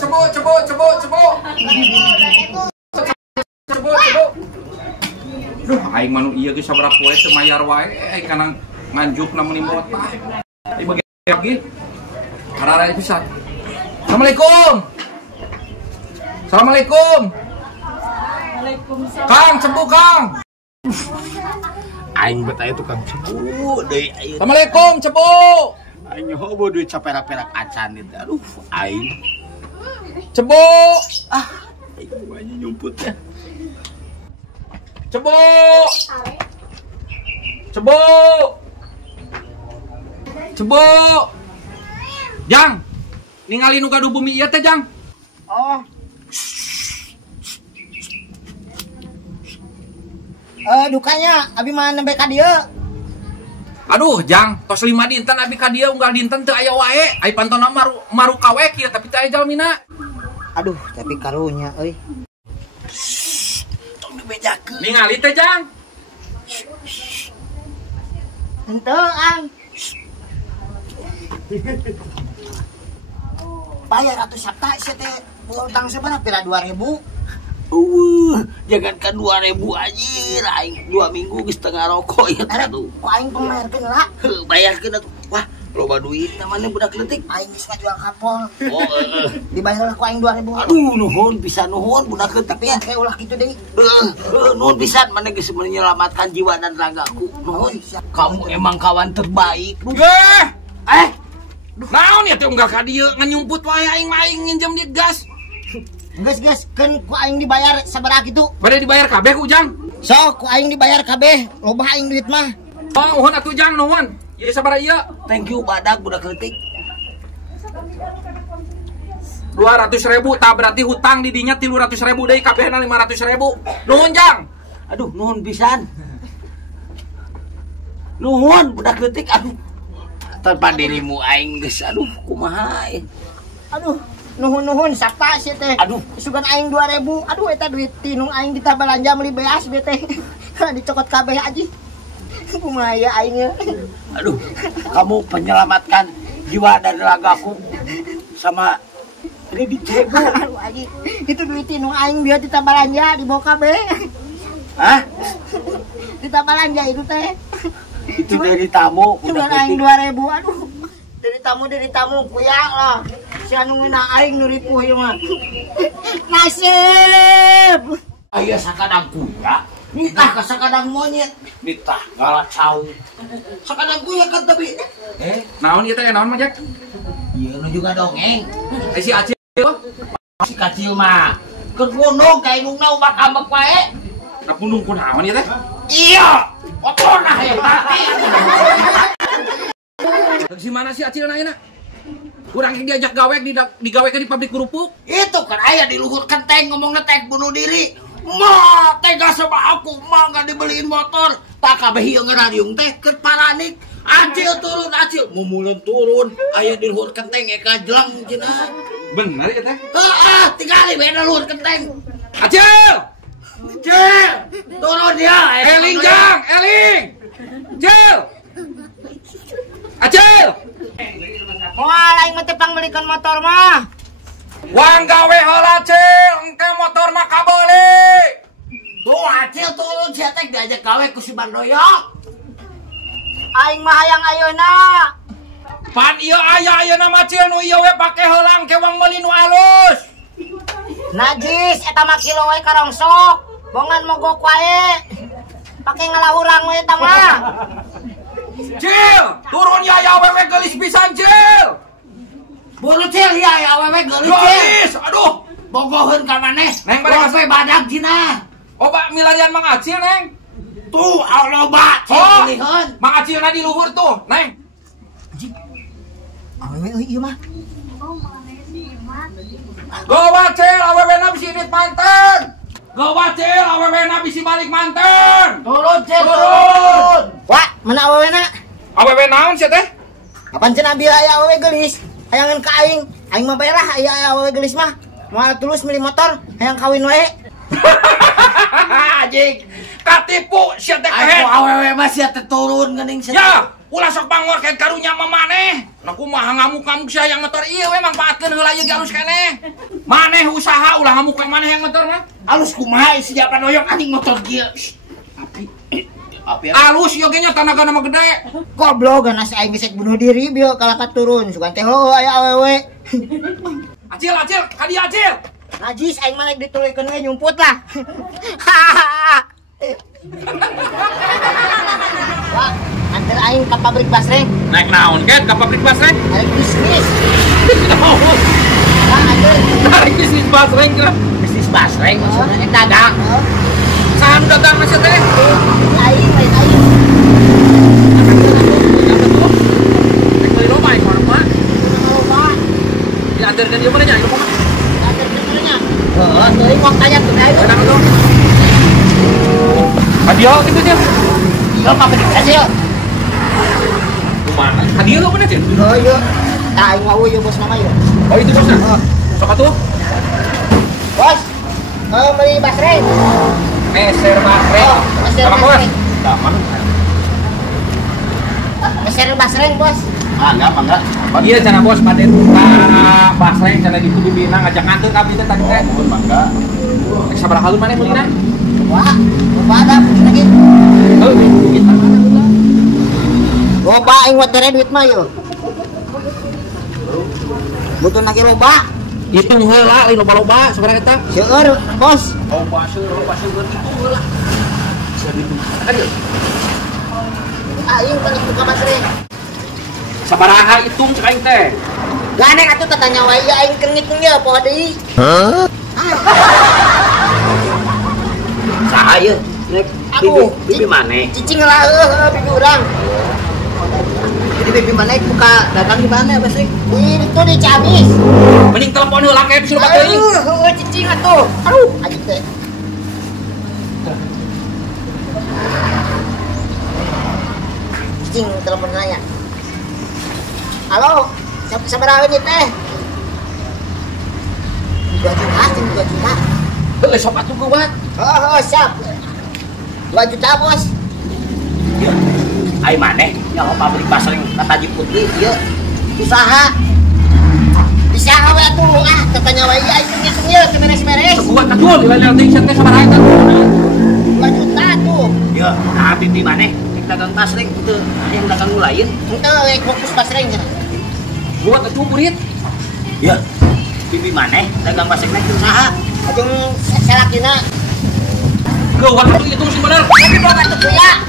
Duh, aing manu ieu geus sabaraha poe teu mayar wae, kana nganjuk namun imot tah. Ieu bagi lagi. Harara pisan. Assalamualaikum. Assalamualaikum. Waalaikumsalam. Kang, cepu Kang. Aing bet aya tukang cepu deui aya. Assalamualaikum, cepu. Aing nyoba duit caperak-perak acan itu. Aduh, aing. Cepu. Aing banyak nyumput ya. Cepu. Cepu. Cepu. Jang. Ningali nu gaduh bumi ieu teh, Jang. Oh. Dukanya abi mah nembe ka dieu. Aduh, Jang, tos 5 dinten abi ka dieu unggal dinten teu aya wae. Ai pantona maru kawek ieu tapi teu aya jalmina. Aduh, tapi karunya euy. Tong dibejakeun. Ningali teh, Jang. Henteu, Ang. Bayar atuh sabta sia teh utang sebenarnya pira 2.000. Jangankan 2.000 anjir, aing 2 minggu geus tengah rokok ya tuh. Ku aing pengmayarkeun lah. Heuh, bayarkeun atuh. Wah, loba duit namanya budak leutik. Aing geus ngajual kapol. Oh, Dibayar lah ku aing 2.000. Aduh, nuhun pisan nuhun budak leutik Tapi kayak ulah kitu deui. nuhun pisan mana geus menyelamatkan jiwa dan ragaku. Nuhun. Kamu emang kawan terbaik. Geh. Naon ya teh unggal ka dieu nganyumput wae aing nginjem di gas. Geus keun ku aing dibayar sabaraha kitu. Bade dibayar kabeh ku Jang. Sok ku aing dibayar kabeh, loba aing duit mah. Oh, nuhun atuh Jang, nuhun. Ieu sabaraha ieu? Thank you badak budak leutik. 200.000 tah berarti hutang di dinya 300.000 deui kabehna 500.000. Nuhun Jang. Aduh, nuhun pisan. Nuhun budak leutik, aduh. Tanpa dirimu aing geus aduh kumaha ya. Aduh, nuhun sapa sih teh. Aduh, sugan aing 2.000. Aduh eta duit tinung aing kita belanja meuli beas be teh. Dicokot kabeh aji. Kumaha ya aingnya. Aduh, kamu menyelamatkan jiwa dan ragaku sama ini dicegu. Aduh aji, itu duit tinung aing biar kita belanja dibawa kabeh. Hah? Kita belanja itu teh. Itu dari tamu sugan aing 2.000. Aduh. Dari tamu kuya lah. Si anu ngeuna aing nu ripuh ieu mah. Nasib. Aya sakadang kuya, nitah ka sakadang monyet, nitah galacau. Sakadang kuya kan tapi Naon ieu teh naon mah Jack? ieu nu juga dongeng. Si Acil. Si kacil mah keur gunung ka indungna umak ambek wae. Da pundung kunaon ieu teh? Iya, kotorna hayang mati. Si mana si Acil ayeuna? Kurang diajak gawek digawekeun di pabrik kerupuk. Itu kan aya di luhur kenteng ngomongna teh bunuh diri. Ma, tega sama aku, ma nggak dibeliin motor. Tak kabeh ieu ngarariung teh keur paranik. Acil turun, Acil. Mumuleun turun, aya di luhur kenteng eka jelang cenah. Bener ya teh? Heeh, tinggali we di luhur kenteng. Acil! Acil, turun ya. Eling Jang, Eling! Acil! Acil! Moal aing mah teh pangbelikeun motor mah. Wang gawe heula Acil, engke motor mah kabeuli. Tuh Acil turun sia teh diajak gawe ku si Bandoyok. Aing mah hayang ayeuna. Pan ieu aya ayeuna mah Acil nu ieu we pake heula engke wang meuli nu alus. Najis eta mah kilo we karongsok. Bongan mogok wae. Pake ngalahurang we eta mah. Cil, turun ya awewe geulis pisan Cil. Buru Cil ya awewe geulis. Geulis, aduh. Bogoheun ka maneh. Neng bari Sampai badak cina. Oba milarian Mang Acil Neng. Tuh loba Cil pilihan. Mang Acilna di luhur tuh, Neng. Awewe ieu mah. Gowa Cil, awewena bisi init manten. Gowa Cil, awewena bisi balik manten. Turun Cil, turun. Wah, mana awewena? Awewe naon sia teh? Kapan cenah bieu aya awewe geulis? Hayangan ka aing. Aing mah bayar lah aya awewe geulis mah. Moal tulus milih motor, hayang kawin we. Anjing, katipu sia teh awewe mah sia teh turun geuning sia. Ya, Ulah sok bangor kayak karunya mah maneh. Nah kumaha ngamuk-ngamuk sia yang ngetor ieu we mangpaatkeun heula ieu ge alus keneh. Maneh usaha ulah ngamuk ka maneh yang ngetor mah. Alus kumaha siapa doyok anjing motor kieu. Api. Alus ieu ge nya tanagana mah gede. Goblok ganas aing geus bunuh diri bieu kalakat turun sugan teh heueuh aya awewe. Acil, kadi acil. Najis aing mah ditulikeun we nyumput lah. Wah, antar aing ka pabrik basreng. Naik naon ket ka pabrik basreng? Naik bisnis. Naon? Wah, antar Naik bisnis basreng kira. Bisnis basreng maksudnya dagang. Sahan dagang na sia teh? Aing lain aing. Rek beli lomba ieu mah. Loba. Diantarkeun ieu mah nya, ieu mah. Antar keternya. Heeh, teuing mau tanya teh aing. Enak tuh. Hadiah gitu nya. Yo pabrik aja yo. Kumaha? Hadiah lo bener Cil? Oh yo. Tah aing mau yo bos nama yo. Oh itu bosnya? Sok atuh. Bos. Beli basreng. Meser basreng. Oh, meser Sama bos. basreng. Daman. Meser basreng, Bos. Mangga. Iya cenah bos pada buka basreng cenah di bibina ngajak nganteun abdi teh tadi teh. Oh, mangga. Rek sabaraha halu maneh meulina? Wah, loba ada begini lagi. Loba aing buat tere duit mah yo. Butuh lagi loba. Hitung heula lain loba-loba sabaraha eta? Seueur, Bos. Loba seueur hitung heula. Bisa dihitung. Kan yeuh. Aing balik buka basreng. Sabaraha hitung cek aing teh? Gane atuh tanya wae aing keur ngitung ye poho deui. Saha ieu? Nek Aduh, bibi maneh. Cicing lah bibi urang. Jadi bibi maneh buka dagang di mana basreng? Itu di Ciamis. Mending telepon heula ke disuruh teuing. Aduh, cicing atuh. Aduh, anjing teh. Cicing telepon nanya. Halo, sabaraha ini teh? 2 juta, 2 juta. Heuh sok atuh geuwat. Oh, siap. 2 juta, Bos. Ieu. Ai maneh nyaho pabrik basreng kata Putri ieu. Usaha. Bisa we atuh katanya wae aing ngitung ye beres-beres. Geuwat atuh lain teh teh sabaraha eta? 2 juta tuh. Ieu, nah bibi maneh rek dagang basreng teu yang dagang lain. Henteu we fokus basreng cenah. Geuwat atuh murid. Ieu. Bibi maneh dagang basreng nek usaha. Ajeng salakina. Geuwat atuh hitung sih bener. Tapi buat atuh ya.